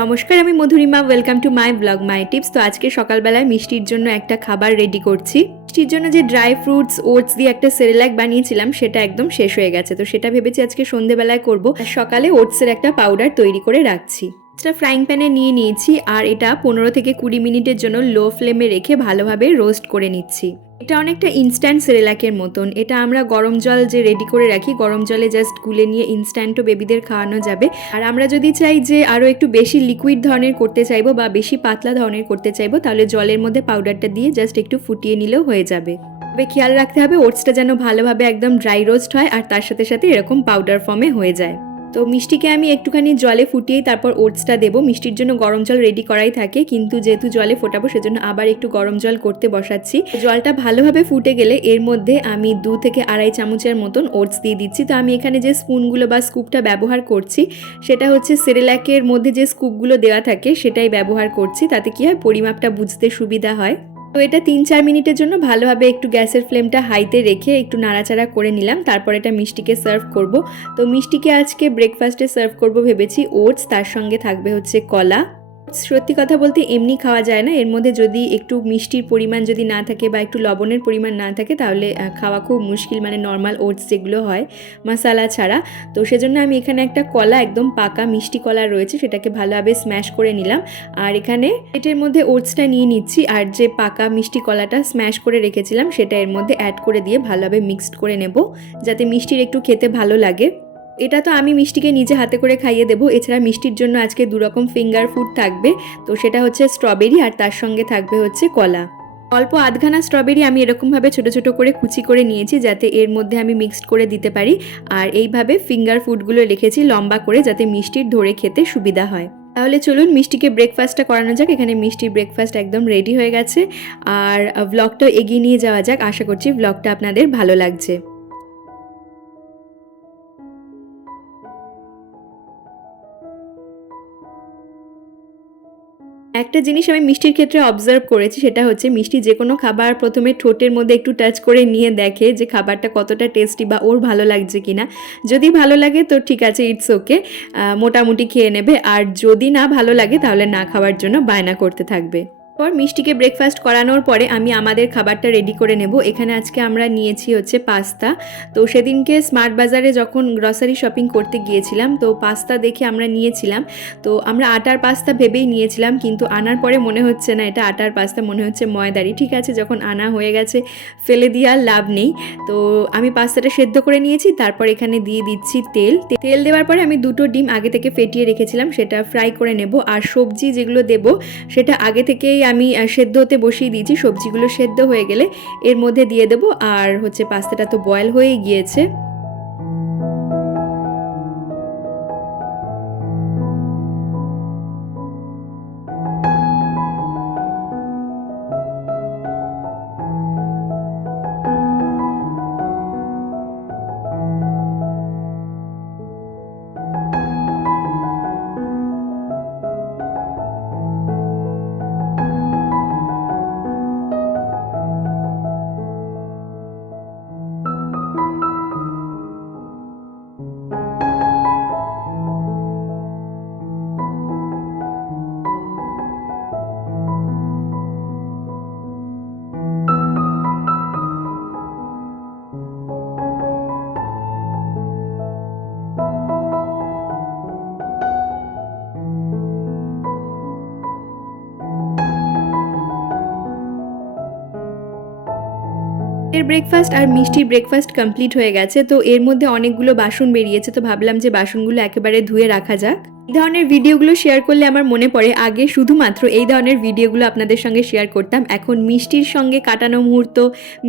নমস্কার, আমি Madhurima welcome to my blog my tips তো আজকে সকালবেলায় মিষ্টির জন্য একটা খাবার রেডি করছি। মিষ্টির জন্য যে ড্রাই ফ্রুটস ওটস দিয়ে একটা সেরেলাক বানিয়েছিলাম, সেটা একদম শেষ হয়ে গেছে। তো সেটা ভেবেছি আজকে সন্ধেবেলায় করব। সকালে ওটসের একটা পাউডার তৈরি করে রাখছি। এটা ফ্রাইং প্যানে নিয়ে নিয়েছি আর এটা পনেরো থেকে কুড়ি মিনিটের জন্য লো ফ্লেমে রেখে ভালোভাবে রোস্ট করে নিচ্ছি। এটা অনেকটা ইনস্ট্যান্ট সেরেলাকের মতন। এটা আমরা গরম জল যে রেডি করে রাখি, গরম জলে জাস্ট গুলে নিয়ে ইনস্ট্যান্টও বেবিদের খাওয়ানো যাবে। আর আমরা যদি চাই যে আরও একটু বেশি লিকুইড ধরনের করতে চাইব বা বেশি পাতলা ধরনের করতে চাইব, তাহলে জলের মধ্যে পাউডারটা দিয়ে জাস্ট একটু ফুটিয়ে নিলেও হয়ে যাবে। তবে খেয়াল রাখতে হবে ওটসটা যেন ভালোভাবে একদম ড্রাই রোস্ট হয় আর তার সাথে সাথে এরকম পাউডার ফর্মে হয়ে যায়। তো মিষ্টিকে আমি একটুখানি জলে ফুটিয়েই তারপর ওটসটা দেবো। মিষ্টির জন্য গরম জল রেডি করাই থাকে, কিন্তু যেহেতু জলে ফোটাবো সেজন্য আবার একটু গরম জল করতে বসাচ্ছি। জলটা ভালোভাবে ফুটে গেলে এর মধ্যে আমি দু থেকে আড়াই চামচের মতন ওটস দিয়ে দিচ্ছি। তো আমি এখানে যে স্পুনগুলো বা স্কুপটা ব্যবহার করছি, সেটা হচ্ছে সেরেল্যাকের মধ্যে যে স্কুপগুলো দেওয়া থাকে, সেটাই ব্যবহার করছি। তাতে কি হয়? পরিমাপটা বুঝতে সুবিধা হয়। তো এটা তিন চার মিনিটের জন্য ভালোভাবে একটু গ্যাসের ফ্লেমটা হাইতে রেখে একটু নাড়াচাড়া করে নিলাম। তারপর এটা মিষ্টিকে সার্ভ করব। তো মিষ্টিকে আজকে ব্রেকফাস্টে সার্ভ করব ভেবেছি, ওটস, তার সঙ্গে থাকবে হচ্ছে কলা। সত্যি কথা বলতে এমনি খাওয়া যায় না। এর মধ্যে যদি একটু মিষ্টির পরিমাণ যদি না থাকে বা একটু লবণের পরিমাণ না থাকে, তাহলে খাওয়া খুব মুশকিল। মানে নর্মাল ওটস যেগুলো হয় মশালা ছাড়া। তো সেজন্য আমি এখানে একটা কলা, একদম পাকা মিষ্টি কলা রয়েছে, সেটাকে ভালোভাবে স্ম্যাশ করে নিলাম। আর এখানে এটার মধ্যে ওটসটা নিয়ে নিচ্ছি। আর যে পাকা মিষ্টি কলাটা স্ম্যাশ করে রেখেছিলাম, সেটা এর মধ্যে অ্যাড করে দিয়ে ভালোভাবে মিক্সড করে নেব, যাতে মিষ্টির একটু খেতে ভালো লাগে। এটা তো আমি মিষ্টিকে নিজে হাতে করে খাইয়ে দেবো। এছাড়া মিষ্টির জন্য আজকে দুরকম ফিঙ্গার ফুড থাকবে। তো সেটা হচ্ছে স্ট্রবেরি আর তার সঙ্গে থাকবে হচ্ছে কলা। অল্প আধখানা স্ট্রবেরি আমি এরকমভাবে ছোট ছোট করে কুচি করে নিয়েছি যাতে এর মধ্যে আমি মিক্সড করে দিতে পারি। আর এইভাবে ফিঙ্গার ফুডগুলো রেখেছি লম্বা করে যাতে মিষ্টির ধরে খেতে সুবিধা হয়। তাহলে চলুন মিষ্টিকে ব্রেকফাস্টটা করানো যাক। এখানে মিষ্টির ব্রেকফাস্ট একদম রেডি হয়ে গেছে। আর ব্লগটা এগিয়ে নিয়ে যাওয়া যাক। আশা করছি ব্লগটা আপনাদের ভালো লাগছে। একটা জিনিস আমি মিষ্টির ক্ষেত্রে অবজার্ভ করেছি, সেটা হচ্ছে মিষ্টি যে কোনো খাবার প্রথমে ঠোঁটের মধ্যে একটু টাচ করে নিয়ে দেখে যে খাবারটা কতটা টেস্টি বা ওর ভালো লাগছে কিনা। যদি ভালো লাগে তো ঠিক আছে ইটস ওকে মোটামুটি খেয়ে নেবে। আর যদি না ভালো লাগে তাহলে না খাওয়ার জন্য বায়না করতে থাকবে। পর মিষ্টিকে ব্রেকফাস্ট করানোর পরে আমি আমাদের খাবারটা রেডি করে নেব। এখানে আজকে আমরা নিয়েছি হচ্ছে পাস্তা। তো সেদিনকে স্মার্ট বাজারে যখন গ্রসারি শপিং করতে গিয়েছিলাম, তো পাস্তা দেখে আমরা নিয়েছিলাম। তো আমরা আটার পাস্তা ভেবেই নিয়েছিলাম, কিন্তু আনার পরে মনে হচ্ছে না, এটা আটার পাস্তা, মনে হচ্ছে ময়দারি। ঠিক আছে, যখন আনা হয়ে গেছে, ফেলে দিয়ে আর লাভ নেই। তো আমি পাস্তাটা সেদ্ধ করে নিয়েছি, তারপর এখানে দিয়ে দিচ্ছি তেল। তেল দেওয়ার পরে আমি দুটো ডিম আগে থেকে ফেটিয়ে রেখেছিলাম, সেটা ফ্রাই করে নেব। আর সবজি যেগুলো দেব, সেটা আগে থেকেই আমি সেদ্ধ হতে বসিয়ে দিয়েছি। সবজিগুলো সেদ্ধ হয়ে গেলে এর মধ্যে দিয়ে দেবো। আর হচ্ছে পাস্তাটা তো বয়েল হয়ে গিয়েছে। এর ব্রেকফাস্ট আর মিষ্টির ব্রেকফাস্ট কমপ্লিট হয়ে গেছে, তো এর মধ্যে অনেকগুলো বাসন বেরিয়েছে, তো ভাবলাম যে বাসনগুলো একেবারে ধুয়ে রাখা যাক। এই ধরনের ভিডিওগুলো শেয়ার করলে আমার মনে পড়ে, আগে শুধুমাত্র এই ধরনের ভিডিওগুলো আপনাদের সঙ্গে শেয়ার করতাম, এখন মিষ্টির সঙ্গে কাটানো মুহূর্ত,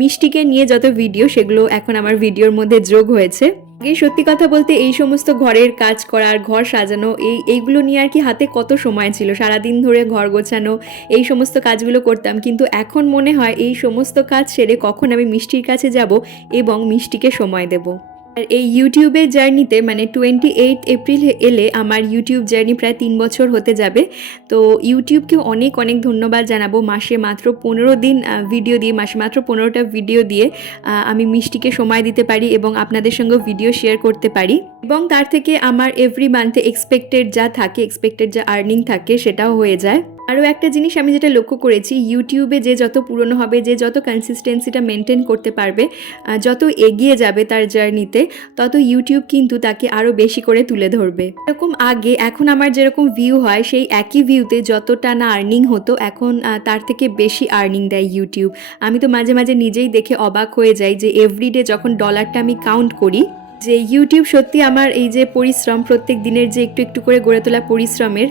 মিষ্টিকে নিয়ে যত ভিডিও সেগুলো এখন আমার ভিডিওর মধ্যে যোগ হয়েছে। আগে সত্যি কথা বলতে এই সমস্ত ঘরের কাজ করার ঘর সাজানো, এই, এইগুলো নিয়ে আর কি হাতে কত সময় ছিল? সারাদিন ধরে ঘর গোছানো, এই সমস্ত কাজগুলো করতাম। কিন্তু এখন মনে হয় এই সমস্ত কাজ সেরে কখন আমি মিষ্টির কাছে যাব এবং মিষ্টিকে সময় দেব। আর এই ইউটিউবের জার্নিতে মানে টোয়েন্টি এইট এপ্রিল এলে আমার ইউটিউব জার্নি প্রায় তিন বছর হতে যাবে। তো ইউটিউবকে অনেক অনেক ধন্যবাদ জানাব। মাসে মাত্র পনেরো দিন ভিডিও দিয়ে, মাসে মাত্র পনেরোটা ভিডিও দিয়ে আমি মিষ্টিকে সময় দিতে পারি এবং আপনাদের সঙ্গে ভিডিও শেয়ার করতে পারি। এবং তার থেকে আমার এভরি মান্থে এক্সপেক্টেড যা থাকে এক্সপেক্টেড যা আর্নিং থাকে, সেটাও হয়ে যায়। আরও একটা জিনিস আমি যেটা লক্ষ্য করেছি ইউটিউবে যে যত পুরনো হবে, যে যত কনসিস্টেন্সিটা মেনটেন করতে পারবে যত এগিয়ে যাবে তার জার্নিতে তত ইউটিউব কিন্তু তাকে আরও বেশি করে তুলে ধরবে। এরকম আগে, এখন আমার যেরকম ভিউ হয়, সেই একই ভিউতে যতটা না আর্নিং হতো, এখন তার থেকে বেশি আর্নিং দেয় ইউটিউব আমি তো মাঝে মাঝে নিজেই দেখে অবাক হয়ে যাই যে এভরিডে যখন ডলারটা আমি কাউন্ট করি যে ইউটিউব সত্যি আমার এই যে পরিশ্রম, প্রত্যেক দিনের যে একটু একটু করে গড়ে তোলা পরিশ্রমের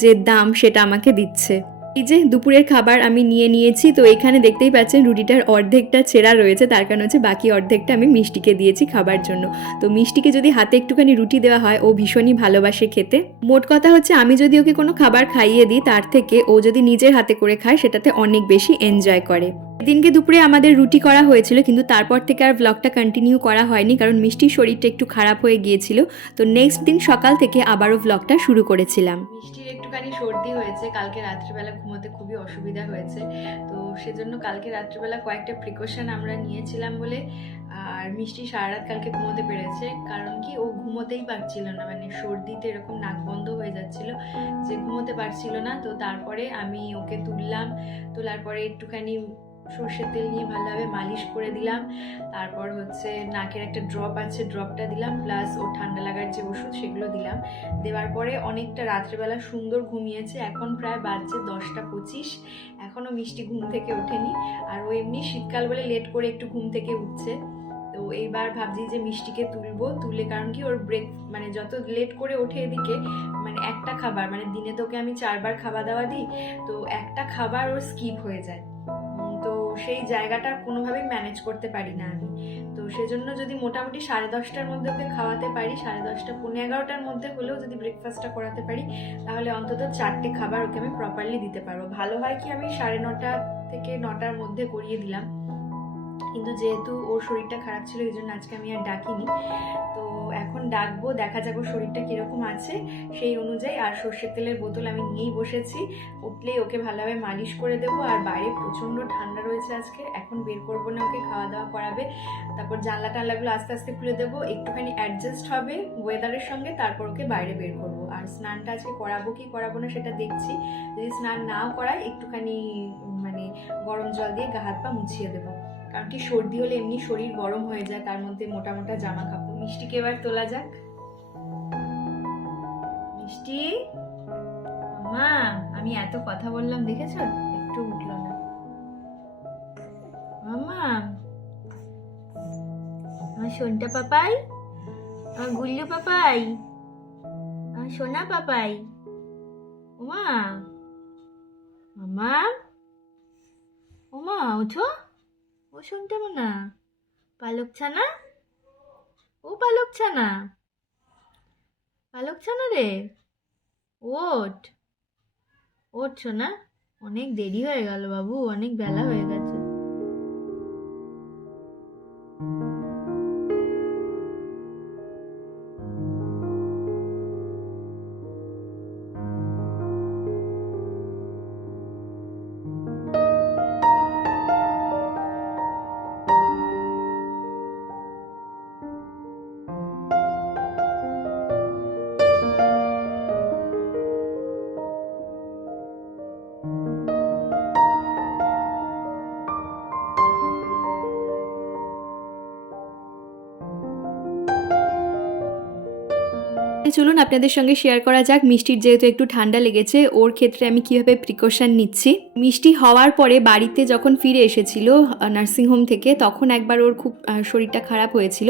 যে দাম সেটা আমাকে দিচ্ছে। এই যে দুপুরের খাবার আমি নিয়ে নিয়েছি, তো এখানে দেখতেই পাচ্ছেন রুটিটার অর্ধেকটা ছেঁড়া রয়েছে, তার কারণ হচ্ছে বাকি অর্ধেকটা আমি মিষ্টিকে দিয়েছি খাবার জন্য। তো মিষ্টিকে যদি হাতে একটুখানি রুটি দেওয়া হয়, ও ভীষণই ভালোবাসে খেতে। মোট কথা হচ্ছে আমি যদি ওকে কোনো খাবার খাইয়ে দিই, তার থেকে ও যদি নিজের হাতে করে খায়, সেটাতে অনেক বেশি এনজয় করে। দিনকে দুপুরে আমাদের রুটি করা হয়েছিল, কিন্তু তারপর থেকে আর ব্লগটা কন্টিনিউ করা হয়নি, কারণ মিষ্টির শরীরটা একটু খারাপ হয়ে গিয়েছিল। তো নেক্সট দিন সকাল থেকে আবারও ব্লগটা শুরু করেছিলাম। মিষ্টির একটুখানি সর্দি হয়েছে, কালকে রাত্রিবেলা ঘুমোতে খুবই অসুবিধা হয়েছে। তো সেজন্য কালকে রাত্রিবেলা কয়েকটা প্রিকশন আমরা নিয়েছিলাম বলে, আর মিষ্টি সারা রাত কালকে ঘুমোতে পেরেছে। কারণ কি, ও ঘুমোতেই পারছিল না মানে সর্দিতে এরকম নাক বন্ধ হয়ে যাচ্ছিল যে ঘুমোতে পারছিল না। তো তারপরে আমি ওকে তুললাম, তোলার পরে একটুখানি সর্ষের তেল নিয়ে ভালোভাবে মালিশ করে দিলাম। তারপর হচ্ছে নাকের একটা ড্রপ আছে ড্রপটা দিলাম প্লাস ও ঠান্ডা লাগার যে ওষুধ সেগুলো দিলাম। দেওয়ার পরে অনেকটা রাত্রেবেলা সুন্দর ঘুমিয়েছে, এখন প্রায় বাজছে দশটা পঁচিশ। এখনও মিষ্টি ঘুম থেকে ওঠেনি, আর ও এমনি শীতকাল বলে লেট করে একটু ঘুম থেকে উঠছে। তো এইবার ভাবছি যে মিষ্টিকে তুলবো তুলে কারণ কি ওর ব্রেক মানে যত লেট করে ওঠে এদিকে মানে একটা খাবার মানে দিনে তোকে আমি চারবার খাওয়া দাওয়া দিই, তো একটা খাবার ওর স্কিপ হয়ে যায়। সেই জায়গাটা কোনোভাবেই ম্যানেজ করতে পারি না আমি। তো সেজন্য যদি মোটামুটি সাড়ে দশটার মধ্যে ওকে খাওয়াতে পারি, সাড়ে দশটা পনেরো এগারোটার মধ্যে হলেও যদি ব্রেকফাস্টটা করাতে পারি, তাহলে অন্তত চারটে খাবার ওকে আমি প্রপারলি দিতে পারব। ভালো হয় কি আমি সাড়ে নটা থেকে নটার মধ্যে করিয়ে দিলাম। কিন্তু যেহেতু ওর শরীরটা খারাপ ছিল, এই জন্য আজকে আমি আর ডাকিনি। তো এখন ডাকবো, দেখা ওর শরীরটা কীরকম আছে। সেই অনুযায়ী আর সর্ষের তেলের বোতল আমি নিয়েই বসেছি। উঠলেই ওকে ভালোভাবে মালিশ করে দেবো। আর বাইরে প্রচণ্ড ঠান্ডা রয়েছে আজকে। এখন বের করব না, ওকে খাওয়া দাওয়া করাবে। তারপর জানলা টানলাগুলো আস্তে আস্তে খুলে দেবো। একটুখানি অ্যাডজাস্ট হবে ওয়েদারের সঙ্গে, তারপর ওকে বাইরে বের করব। আর স্নানটা আজকে করাবো কি করাবো না সেটা দেখছি। যদি স্নান নাও করায় একটুখানি মানে গরম জল দিয়ে গা হাত পা মুছিয়ে দেবো। কারণ কি সর্দি হলে এমনি শরীর গরম হয়ে যায়, তার মধ্যে মোটা মোটা জামা কাপড়। মিষ্টিকে এবার তোলা যাক। মিষ্টি? মা, আমি এত কথা বললাম, দেখেছ? একটু উঠল না। মামা, আমার সোনটা পাপাই? আমার গুল্লু পাপাই? আমার সোনা পাপাই? ওমা মামা ওমা ওঠো। ও শুনতে না। পালক ছানা? ও পালক ছানা। পালক ছানা রে। ওট ওট সোনা। অনেক দেরি হয়ে গেল বাবু, অনেক বেলা হয়ে গেছে। চলুন আপনাদের সঙ্গে শেয়ার করা যাক। মিষ্টির যেহেতু একটু ঠান্ডা লেগেছে, ওর ক্ষেত্রে আমি কীভাবে প্রিকশন নিচ্ছি? মিষ্টি হওয়ার পরে বাড়িতে যখন ফিরে এসেছিল নার্সিংহোম থেকে, তখন একবার ওর খুব শরীরটা খারাপ হয়েছিল।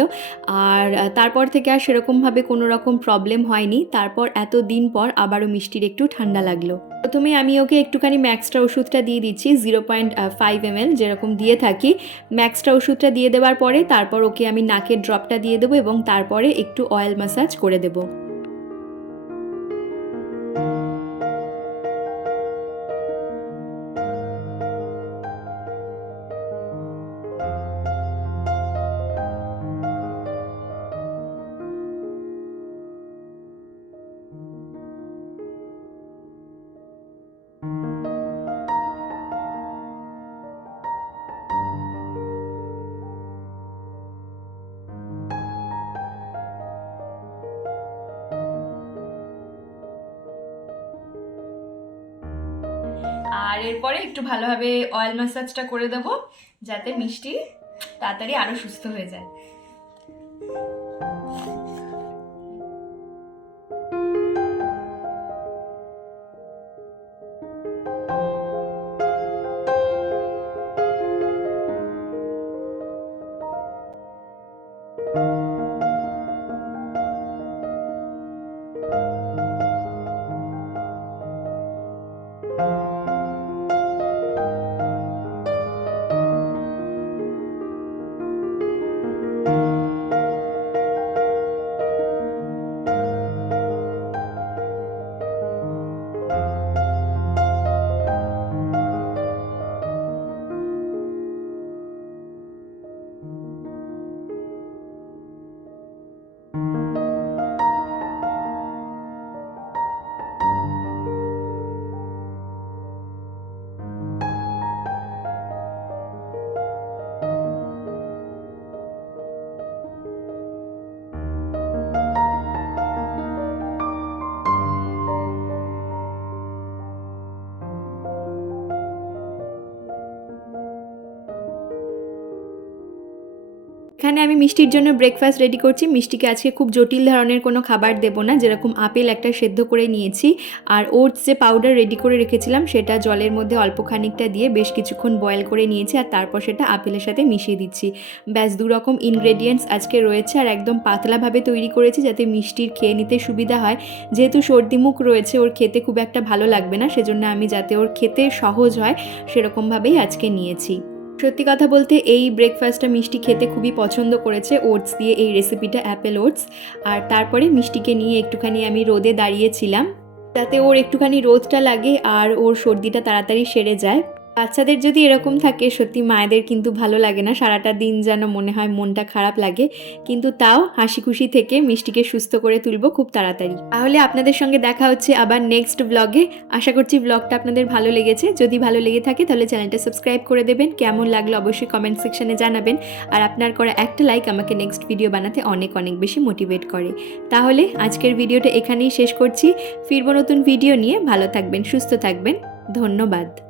আর তারপর থেকে আর সেরকমভাবে কোনো রকম প্রবলেম হয়নি। তারপর এত দিন পর আবারও মিষ্টির একটু ঠান্ডা লাগল। প্রথমে আমি ওকে একটুখানি ম্যাক্সটা ওষুধটা দিয়ে দিচ্ছি জিরো পয়েন্ট ফাইভ এম যেরকম দিয়ে থাকি। ম্যাক্সটা ওষুধটা দিয়ে দেওয়ার পরে তারপর ওকে আমি নাকের ড্রপটা দিয়ে দেবো এবং তারপরে একটু অয়েল ম্যাসাজ করে দেবো। এরপরে একটু ভালোভাবে অয়েল ম্যাসাজটা করে দেবো যাতে মিষ্টি তাড়াতাড়ি আরও সুস্থ হয়ে যায়। এখানে আমি মিষ্টির জন্য ব্রেকফাস্ট রেডি করছি। মিষ্টিকে আজকে খুব জটিল ধরনের কোনো খাবার দেবো না। যেরকম আপেল একটা সেদ্ধ করে নিয়েছি আর ওটস যে পাউডার রেডি করে রেখেছিলাম, সেটা জলের মধ্যে অল্প খানিকটা দিয়ে বেশ কিছুক্ষণ বয়েল করে নিয়েছি আর তারপর সেটা আপেলের সাথে মিশিয়ে দিচ্ছি। ব্যাস দু রকম ইনগ্রেডিয়েন্টস আজকে রয়েছে আর একদম পাতলাভাবে তৈরি করেছি যাতে মিষ্টির খেয়ে নিতে সুবিধা হয়। যেহেতু সর্দি মুখ রয়েছে, ওর খেতে খুব একটা ভালো লাগবে না, সেজন্য আমি যাতে ওর খেতে সহজ হয়, সেরকমভাবেই আজকে নিয়েছি। সত্যি কথা বলতে এই ব্রেকফাস্টটা মিষ্টি খেতে খুবই পছন্দ করেছে ওটস দিয়ে এই রেসিপিটা অ্যাপেল ওটস আর তারপরে মিষ্টিকে নিয়ে একটুখানি আমি রোদে দাঁড়িয়েছিলাম। যাতে ওর একটুখানি রোদটা লাগে আর ওর সর্দিটা তাড়াতাড়ি সেরে যায়। বাচ্চাদের যদি এরকম থাকে, সত্যি মায়েদের কিন্তু ভালো লাগে না। সারাটা দিন যেন মনে হয় মনটা খারাপ লাগে। কিন্তু তাও হাসি খুশি থেকে মিষ্টিকে সুস্থ করে তুলবো খুব তাড়াতাড়ি। তাহলে আপনাদের সঙ্গে দেখা হচ্ছে আবার নেক্সট ব্লগে আশা করছি ব্লগটা আপনাদের ভালো লেগেছে। যদি ভালো লেগে থাকে তাহলে চ্যানেলটা সাবস্ক্রাইব করে দেবেন। কেমন লাগল অবশ্যই কমেন্ট সেকশানে জানাবেন। আর আপনার করা একটা লাইক আমাকে নেক্সট ভিডিও বানাতে অনেক অনেক বেশি মোটিভেট করে। তাহলে আজকের ভিডিওটা এখানেই শেষ করছি। ফিরবো নতুন ভিডিও নিয়ে। ভালো থাকবেন, সুস্থ থাকবেন। ধন্যবাদ।